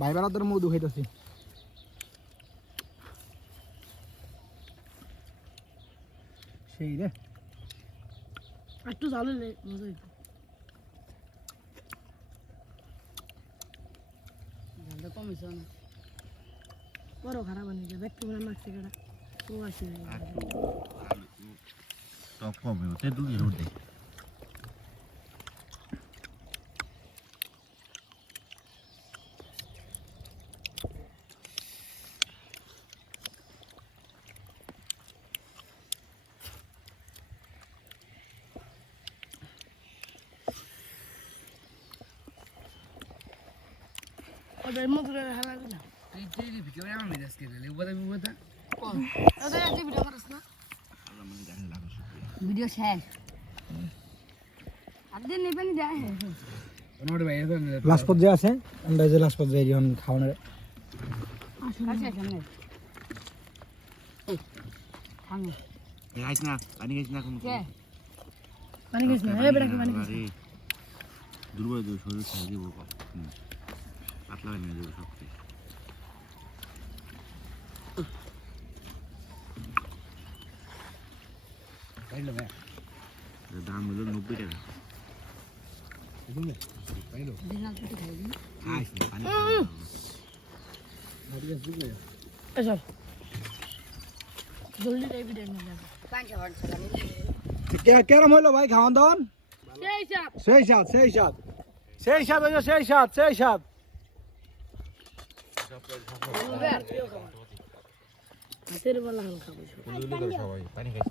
ভাই বেলা তোর মধু খাইতেছি। সেই রে। একটু জালে মজা হইতো। কমেছে না বড় খারাপ বানিয়ে দেখতে মনে লাগছে কেটা ও আসে। কমে ওতে দুই রোড আজকে ভিডিও করিস না। ভিডিও শেষ। একদিন নেবেন যায়। লাস্ট পর্যায়ে আছে। আমরা যে লাস্ট পর্যায়ে যখন খাওয়ানোর খাইস দুর্বল শরীর ছেড়ে দিব। পাতলা বানিয়ে দেবো সব কিছু। পাইলো ভাই এর দাম হলো নব্বই টাকা। যাবে কেরম হইল ভাই খাওয়ান দাওয়ান? সেই সাত সেই সাত সেই সাত সেই সাত সেই সাত হাতের বেলা হালকা বুঝো। সবাই পানি খাইছ।